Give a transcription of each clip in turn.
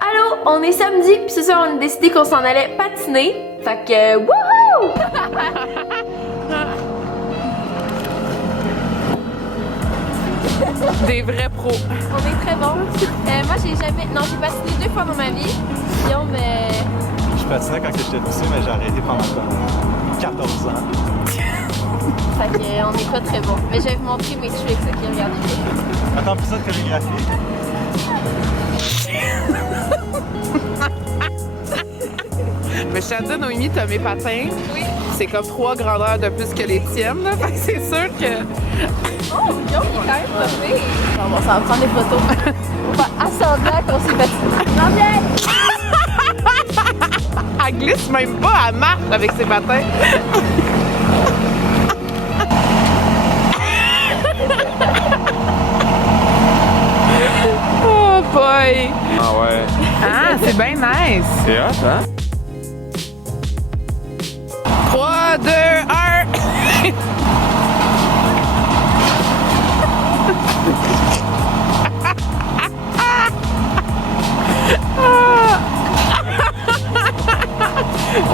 Allô, on est samedi, puis ce soir on a décidé qu'on s'en allait patiner. Fait que wouhou! Des vrais pros. On est très bons. Moi j'ai patiné 2 fois dans ma vie. Guillaume, Je patinais quand j'étais poussé, mais j'ai arrêté pendant comme 14 ans. fait que on n'est pas très bons. Mais je vais vous montrer mes tricks, ok, regardez. Attends, plus ça de chorégraphie. Mais je te dis, Noémie, t'as mes patins. Oui. C'est comme 3 grandeurs de plus que les tiennes, là. Fait que c'est sûr que... Oh, Guillaume, il est quand même pas pire. Bon, on s'en va prendre des photos. On va assembler qu'on s'est patiné. Elle glisse même pas, elle marche avec ses patins. Oh boy! Ah ouais. Ah, c'est bien nice! C'est hot, hein? 3, 2, 1!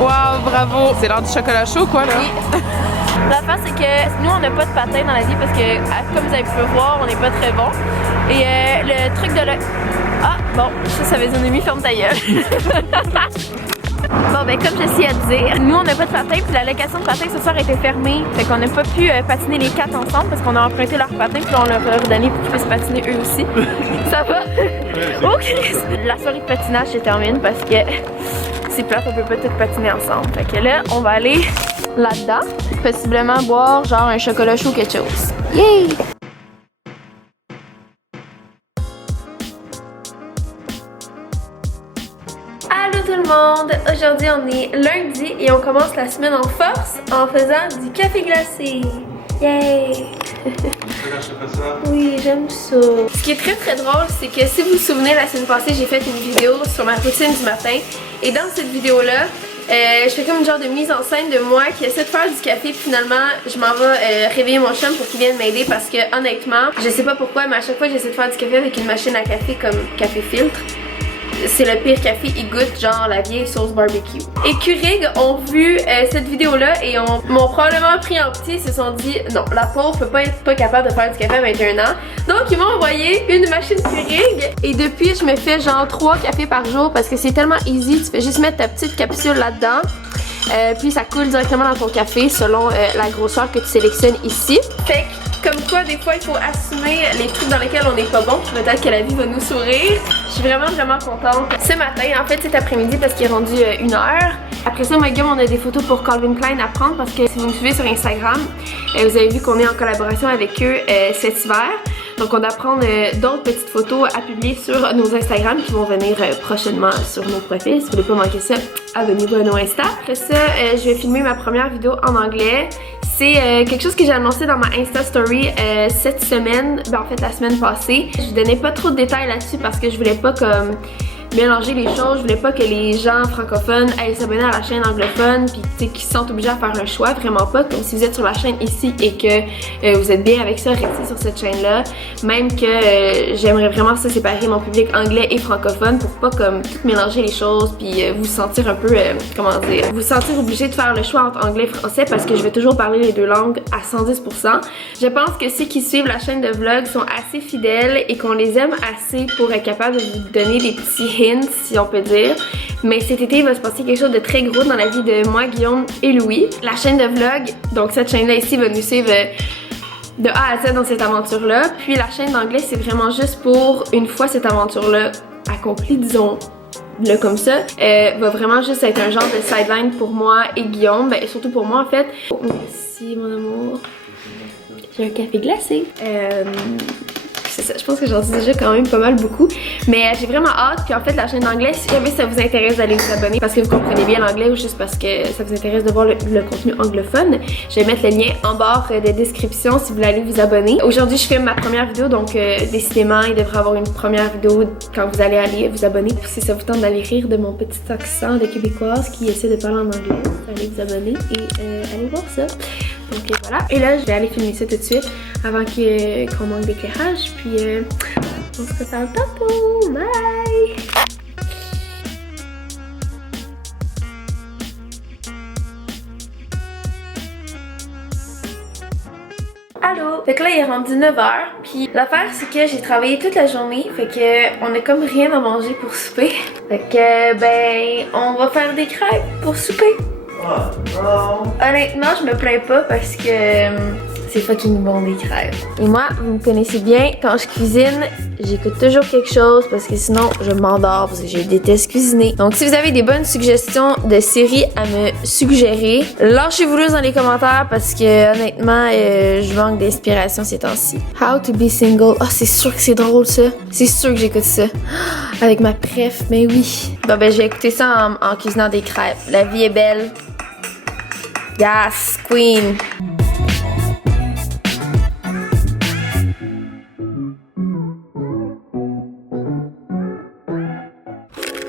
Wow, bravo! C'est l'heure du chocolat chaud, quoi, là? Oui. L'affaire, c'est que nous, on n'a pas de patin dans la vie parce que, comme vous avez pu le voir, on n'est pas très bon. Et le truc de Ah, bon, ça veut dire Noémie, ferme ta gueule. Bon, ben, comme j'essayais à dire, nous, on n'a pas de patin, puis la location de patin ce soir était fermée. Fait qu'on n'a pas pu patiner les 4 ensemble parce qu'on a emprunté leur patin, puis on leur a redonné pour qu'ils puissent patiner eux aussi. Ça va? Ok! La soirée de patinage se termine parce que c'est plate, on peut pas tout patiner ensemble. Fait que là, on va aller là-dedans, possiblement boire genre un chocolat chaud ou quelque chose. Yay! Allô tout le monde! Aujourd'hui on est lundi et on commence la semaine en force en faisant du café glacé. Yay! Oui, j'aime ça. Ce qui est très drôle, c'est que si vous vous souvenez, la semaine passée, j'ai fait une vidéo sur ma routine du matin. Et dans cette vidéo-là, je fais comme une genre de mise en scène de moi qui essaie de faire du café. Puis finalement, je m'en vais réveiller mon chum pour qu'il vienne m'aider parce que honnêtement, je sais pas pourquoi, mais à chaque fois, j'essaie de faire du café avec une machine à café comme café filtre. C'est le pire café, il goûte genre la vieille sauce barbecue. Et Keurig ont vu cette vidéo-là et m'ont probablement pris en petit. Ils se sont dit non, la pauvre peut pas être pas capable de faire du café à 21 ans. Donc ils m'ont envoyé une machine Keurig et depuis je me fais genre 3 cafés par jour parce que c'est tellement easy. Tu fais juste mettre ta petite capsule là-dedans. Puis ça coule directement dans ton café selon la grosseur que tu sélectionnes ici. Fait que, comme quoi, des fois, il faut assumer les trucs dans lesquels on n'est pas bon. Peut-être que la vie va nous sourire. Je suis vraiment contente. Ce matin, en fait, cet après-midi, parce qu'il est rendu 1h. Après ça, moi et Guillaume, on a des photos pour Calvin Klein à prendre parce que si vous me suivez sur Instagram, vous avez vu qu'on est en collaboration avec eux cet hiver. Donc on va prendre d'autres petites photos à publier sur nos Instagram qui vont venir prochainement sur nos profils. Si vous voulez pas manquer ça, abonnez-vous à nos Insta. Après ça, je vais filmer ma première vidéo en anglais. C'est quelque chose que j'ai annoncé dans ma Insta Story cette semaine, ben en fait la semaine passée. Je vous donnais pas trop de détails là-dessus parce que je voulais pas comme mélanger les choses, je voulais pas que les gens francophones aillent s'abonner à la chaîne anglophone puis qu'ils se sentent obligés à faire un choix, vraiment pas. Comme si vous êtes sur la chaîne ici et que vous êtes bien avec ça, restez sur cette chaîne-là. Même que j'aimerais vraiment ça séparer mon public anglais et francophone pour pas comme tout mélanger les choses puis vous sentir un peu, comment dire, vous sentir obligé de faire le choix entre anglais et français parce que je vais toujours parler les deux langues à 110%. Je pense que ceux qui suivent la chaîne de vlog sont assez fidèles et qu'on les aime assez pour être capable de vous donner des petits hints, si on peut dire. Mais cet été, il va se passer quelque chose de très gros dans la vie de moi, Guillaume et Louis. La chaîne de vlog, donc cette chaîne-là ici va nous suivre de A à Z dans cette aventure-là. Puis la chaîne d'anglais, c'est vraiment juste pour une fois cette aventure-là accomplie, disons-le comme ça, va vraiment juste être un genre de sideline pour moi et Guillaume, ben, et surtout pour moi en fait. Oh, merci mon amour. J'ai un café glacé. C'est ça, je pense que j'en dis déjà quand même pas mal beaucoup. Mais j'ai vraiment hâte. Puis en fait, la chaîne d'anglais, si jamais ça vous intéresse d'aller vous abonner parce que vous comprenez bien l'anglais ou juste parce que ça vous intéresse de voir le contenu anglophone, je vais mettre le lien en barre de description si vous voulez aller vous abonner. Aujourd'hui, je filme ma première vidéo, donc décidément, il devrait y avoir une première vidéo quand vous allez aller vous abonner. Si ça vous tente d'aller rire de mon petit accent de québécoise qui essaie de parler en anglais, allez vous abonner et allez voir ça. Donc voilà. Et là, je vais aller filmer ça tout de suite avant qu'on manque d'éclairage. Puis on se reparle tantôt. Bye! Allô! Fait que là il est rendu 9h, puis l'affaire c'est que j'ai travaillé toute la journée, fait que on a comme rien à manger pour souper. Fait que ben on va faire des crêpes pour souper. Honnêtement je me plains pas parce que c'est fucking bon des crêpes. Et moi, vous me connaissez bien, quand je cuisine, j'écoute toujours quelque chose parce que sinon je m'endors parce que je déteste cuisiner. Donc si vous avez des bonnes suggestions de séries à me suggérer, lâchez-vous-le dans les commentaires parce que honnêtement, je manque d'inspiration ces temps-ci. How to be single. Ah, c'est sûr que c'est drôle ça. C'est sûr que j'écoute ça. Avec ma préf, mais oui. Bon ben je vais écouter ça en cuisinant des crêpes. La vie est belle. Yes, queen.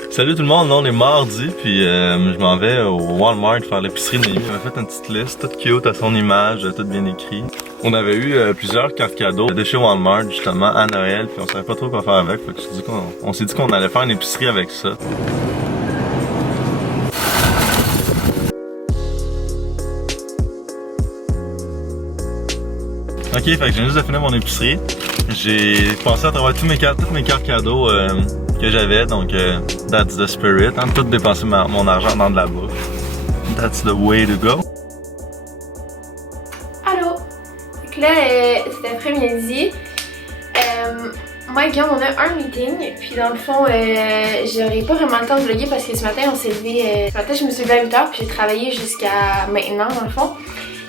Salut tout le monde, on est mardi, puis je m'en vais au Walmart faire l'épicerie de Noémie. Elle m'a fait une petite liste, toute cute à son image, tout bien écrit. On avait eu plusieurs cartes cadeaux de chez Walmart justement à Noël, puis on savait pas trop quoi faire avec. Fait que on s'est dit qu'on allait faire une épicerie avec ça. Ok, fait que j'ai juste de finir mon épicerie. J'ai pensé à travers toutes mes cartes cadeaux que j'avais, donc that's the spirit, hein, tout dépenser mon argent dans de la bouffe. That's the way to go. Allô! Donc là, cet après-midi, moi et Guillaume, on a un meeting, puis dans le fond, j'aurais pas vraiment le temps de vlogger parce que ce matin, on s'est levé, ce matin, je me suis levée à 8h, puis j'ai travaillé jusqu'à maintenant, dans le fond.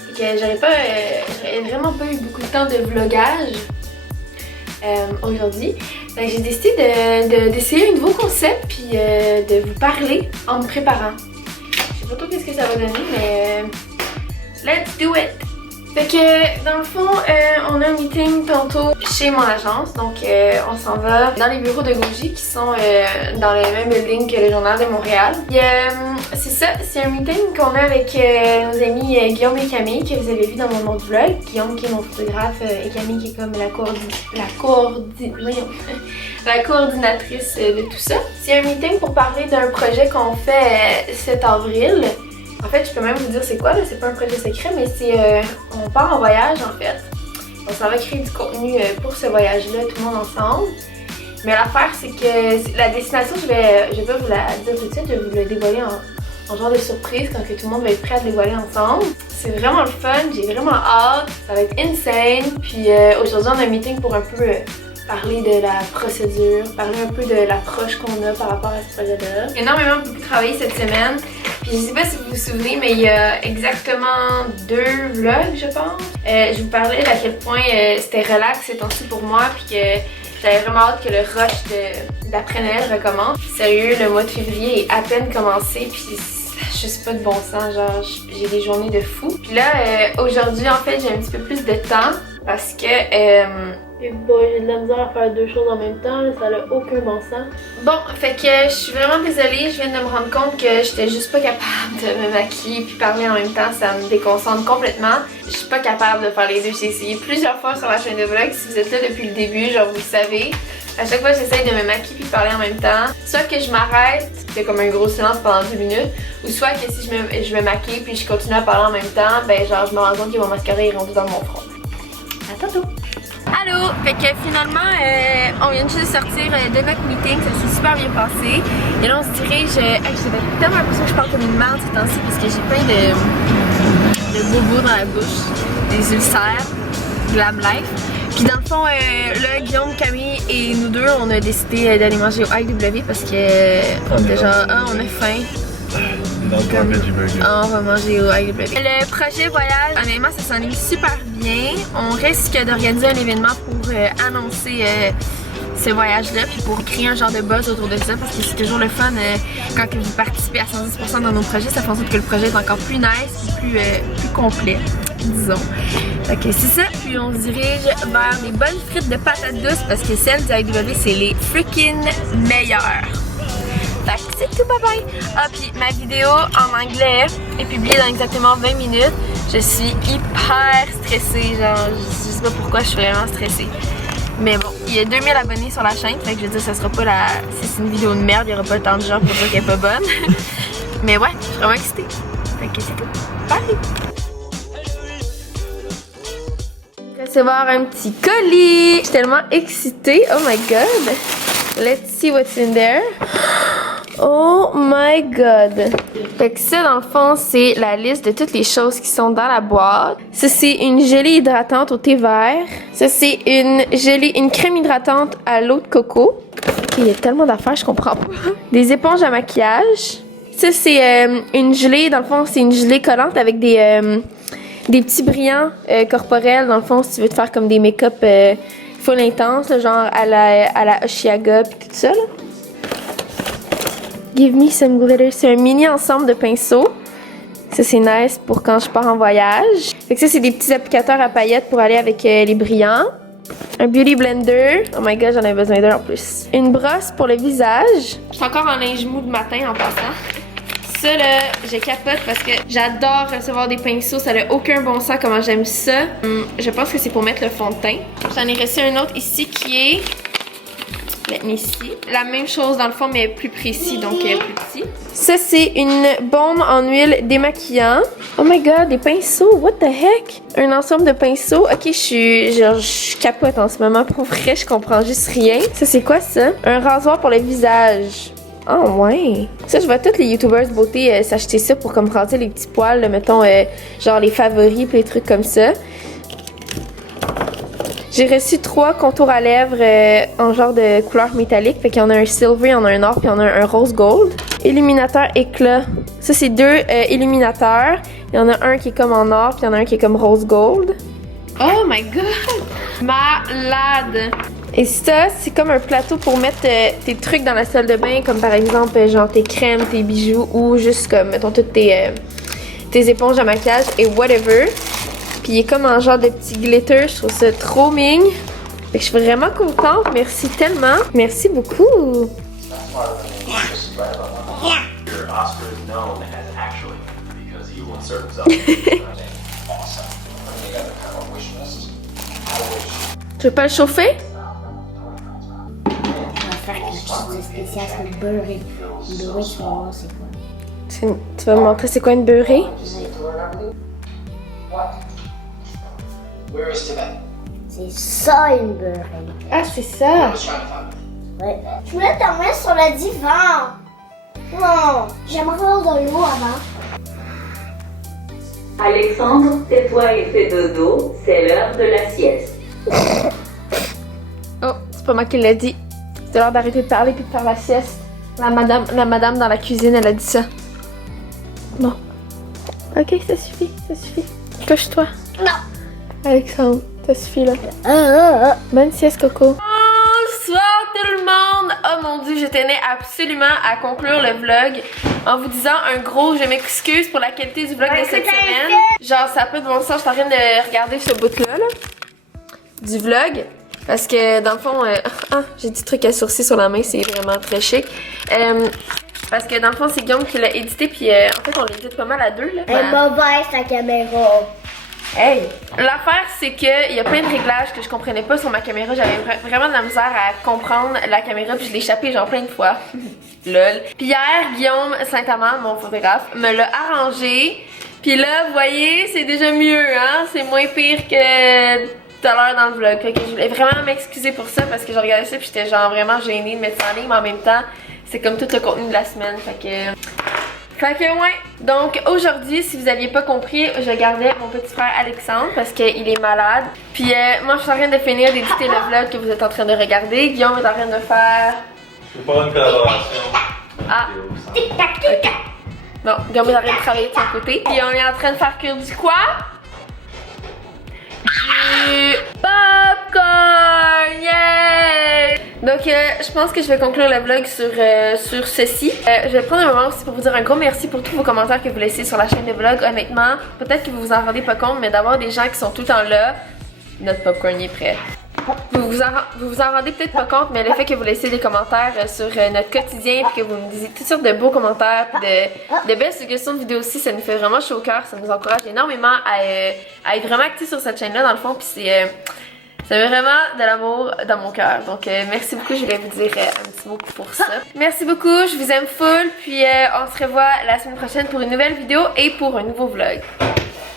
Et que j'aurais vraiment pas eu beaucoup de temps de vlogage. Aujourd'hui. J'ai décidé d'essayer un nouveau concept puis de vous parler en me préparant. Je sais pas trop qu'est-ce que ça va donner, mais let's do it! Fait que dans le fond, on a un meeting tantôt chez mon agence, donc on s'en va dans les bureaux de Gouji qui sont dans les mêmes buildings que le Journal de Montréal. C'est ça, c'est un meeting qu'on a avec nos amis Guillaume et Camille que vous avez vu dans mon autre vlog. Guillaume qui est mon photographe et Camille qui est comme la coordinatrice de tout ça. C'est un meeting pour parler d'un projet qu'on fait cet avril. En fait, je peux même vous dire c'est quoi, là, c'est pas un projet secret, mais c'est on part en voyage en fait. On s'en va créer du contenu pour ce voyage-là, tout le monde ensemble. Mais l'affaire, c'est que la destination, je vais pas vous la dire tout de suite, je vais vous le dévoiler en genre de surprise quand que tout le monde va être prêt à le dévoiler ensemble. C'est vraiment le fun, j'ai vraiment hâte, ça va être insane. Puis aujourd'hui, on a un meeting pour un peu parler de la procédure, parler un peu de l'approche qu'on a par rapport à ce projet-là. J'ai énormément beaucoup travaillé cette semaine. Puis je sais pas si vous vous souvenez, mais il y a exactement 2 vlogs, je pense. Je vous parlais d'à quel point c'était relax ces temps-ci pour moi, puis que j'avais vraiment hâte que le rush d'après-Noël recommence. Sérieux, le mois de février est à peine commencé, puis c'est juste pas de bon sens, genre j'ai des journées de fou. Puis là, aujourd'hui en fait, j'ai un petit peu plus de temps parce que j'ai de la misère à faire 2 choses en même temps, là, ça n'a aucun bon sens. Bon, fait que je suis vraiment désolée, je viens de me rendre compte que j'étais juste pas capable de me maquiller puis parler en même temps, ça me déconcentre complètement. Je suis pas capable de faire les deux, j'ai essayé plusieurs fois sur la chaîne de vlog, si vous êtes là depuis le début, genre vous le savez. À chaque fois j'essaye de me maquiller puis de parler en même temps, soit que je m'arrête, c'est comme un gros silence pendant 10 minutes, ou soit que si je me maquille puis je continue à parler en même temps, ben genre je me rends compte que mon mascara est rendu dans mon front. À tantôt! Allô! Fait que finalement, on vient juste de sortir de notre meeting, ça s'est super bien passé. Et là, on se dirige. J'ai tellement l'impression que je parle comme une merde ces temps-ci parce que j'ai plein de bobos dans la bouche, des ulcères, de la life. Puis dans le fond, là, Guillaume, Camille et nous deux, on a décidé d'aller manger au IW parce que on était genre, on a faim. On va manger au IW. Le projet voyage, honnêtement, ça s'enligne super bien. On risque d'organiser un événement pour annoncer ce voyage-là, puis pour créer un genre de buzz autour de ça, parce que c'est toujours le fun quand vous participez à 110% dans nos projets, ça fait en sorte que le projet est encore plus nice, plus complet, disons. Ok, c'est ça, puis on se dirige vers des bonnes frites de patates douces, parce que celles du IW, c'est les freaking meilleures. Fait que c'est tout, bye bye! Ah, puis ma vidéo en anglais est publiée dans exactement 20 minutes. Je suis hyper stressée, genre, je sais pas pourquoi je suis vraiment stressée. Mais bon, il y a 2000 abonnés sur la chaîne, fait que je veux dire, ça sera pas la... Si c'est une vidéo de merde, il y aura pas tant de gens pour dire qu'elle est pas bonne. Mais ouais, je suis vraiment excitée. Fait que c'est tout. Bye! Recevoir un petit colis! Je suis tellement excitée. Oh my god! Let's see what's in there. Oh my god! Fait que ça, dans le fond, c'est la liste de toutes les choses qui sont dans la boîte. Ça, c'est une gelée hydratante au thé vert. Ça, c'est une crème hydratante à l'eau de coco. Il y a tellement d'affaires, je comprends pas. Des éponges à maquillage. Ça, c'est une gelée, dans le fond, c'est une gelée collante avec des petits brillants corporels, dans le fond, si tu veux te faire comme des make-up full intense, là, genre à la Oshiaga pis tout ça, là. Give me some glitter. C'est un mini ensemble de pinceaux. Ça, c'est nice pour quand je pars en voyage. Fait que ça, c'est des petits applicateurs à paillettes pour aller avec les brillants. Un beauty blender. Oh my god, j'en avais besoin d'un en plus. Une brosse pour le visage. Je suis encore en linge mou le matin en passant. Ça là, je capote parce que j'adore recevoir des pinceaux, ça n'a aucun bon sens comment j'aime ça. Je pense que c'est pour mettre le fond de teint. J'en ai reçu un autre ici qui est ici. La même chose dans le fond mais plus précis, donc plus petit. Ça c'est une baume en huile démaquillant. Oh my god, des pinceaux, what the heck? Un ensemble de pinceaux. Ok, je capote en ce moment, pour vrai, je comprends juste rien. Ça c'est quoi ça? Un rasoir pour le visage. Oh ouais! Ça, je vois toutes les youtubers beauté s'acheter ça pour comme raser les petits poils, là, mettons, genre les favoris pis les trucs comme ça. J'ai reçu 3 contours à lèvres en genre de couleur métallique. Fait qu'il y en a un silver, il y en a un or, puis il y en a un rose gold. Illuminateur éclat. Ça, c'est 2 illuminateurs. Il y en a un qui est comme en or, puis il y en a un qui est comme rose gold. Oh my god! Malade! Et ça, c'est comme un plateau pour mettre tes trucs dans la salle de bain, comme par exemple, genre tes crèmes, tes bijoux, ou juste comme, mettons, toutes tes éponges à maquillage et whatever. Puis il est comme un genre de petit glitter, je trouve ça trop mignon. Fait que je suis vraiment contente, merci tellement. Merci beaucoup. Tu veux pas le chauffer? On va faire quelque chose de spécial, c'est une beurrée. Une beurrée, tu vas voir c'est quoi. Tu vas me montrer c'est quoi une beurrée? C'est ça une beurrée. Ah, c'est ça! Ouais. Je voulais dormir sur le divan. Non, j'aimerais avoir de l'eau avant. Alexandre, tais-toi et fais dodo, c'est l'heure de la sieste. Oh, c'est pas moi qui l'a dit. C'est l'heure d'arrêter de parler puis de faire la sieste. La madame dans la cuisine, elle a dit ça. Bon. Ok, ça suffit, ça suffit. Couche-toi. Non. Alexandre, ça suffit là. Bonne sieste, Coco. Bonsoir tout le monde! Oh mon dieu, je tenais absolument à conclure le vlog en vous disant un gros je m'excuse pour la qualité du vlog de cette semaine. Genre, ça a pas de bon sens, je suis en train de regarder ce bout-là du vlog. Parce que dans le fond, j'ai des trucs à sourcils sur la main, c'est vraiment très chic. Parce que dans le fond, c'est Guillaume qui l'a édité, puis en fait, on l'édite pas mal à deux là. Elle est mauvaise ta caméra. Hey! L'affaire, c'est qu'il y a plein de réglages que je comprenais pas sur ma caméra. J'avais vraiment de la misère à comprendre la caméra, puis je l'ai échappé genre plein de fois. Lol. Puis hier, Guillaume Saint-Amand, mon photographe, me l'a arrangé. Puis là, vous voyez, c'est déjà mieux, hein? C'est moins pire que tout à l'heure dans le vlog. Fait que je voulais vraiment m'excuser pour ça parce que je regardais ça puis j'étais genre vraiment gênée de mettre ça en ligne, mais en même temps, c'est comme tout le contenu de la semaine. Fait que ouais, donc aujourd'hui, si vous aviez pas compris, je gardais mon petit frère Alexandre parce qu'il est malade. Puis moi, je suis en train de finir d'éditer le vlog que vous êtes en train de regarder. Guillaume est en train de faire... Je peux pas une collaboration. Ah, ok. Bon, Guillaume est en train de travailler de son côté. Puis on est en train de faire cuire du quoi? Du popcorn! Yeah! Donc je pense que je vais conclure le vlog sur ceci. Je vais prendre un moment aussi pour vous dire un gros merci pour tous vos commentaires que vous laissez sur la chaîne de vlog. Honnêtement, peut-être que vous vous en rendez pas compte, mais d'avoir des gens qui sont tout le temps là, notre popcorn est prêt. Vous vous en rendez peut-être pas compte, mais le fait que vous laissez des commentaires sur notre quotidien puis que vous me disiez toutes sortes de beaux commentaires puis de belles suggestions de vidéos aussi, ça nous fait vraiment chaud au cœur, ça nous encourage énormément à être vraiment actifs sur cette chaîne-là dans le fond, puis ça met vraiment de l'amour dans mon cœur. Donc merci beaucoup, je voulais vous dire un petit mot pour ça. Merci beaucoup, je vous aime full, puis on se revoit la semaine prochaine pour une nouvelle vidéo et pour un nouveau vlog.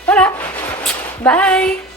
Voilà, bye!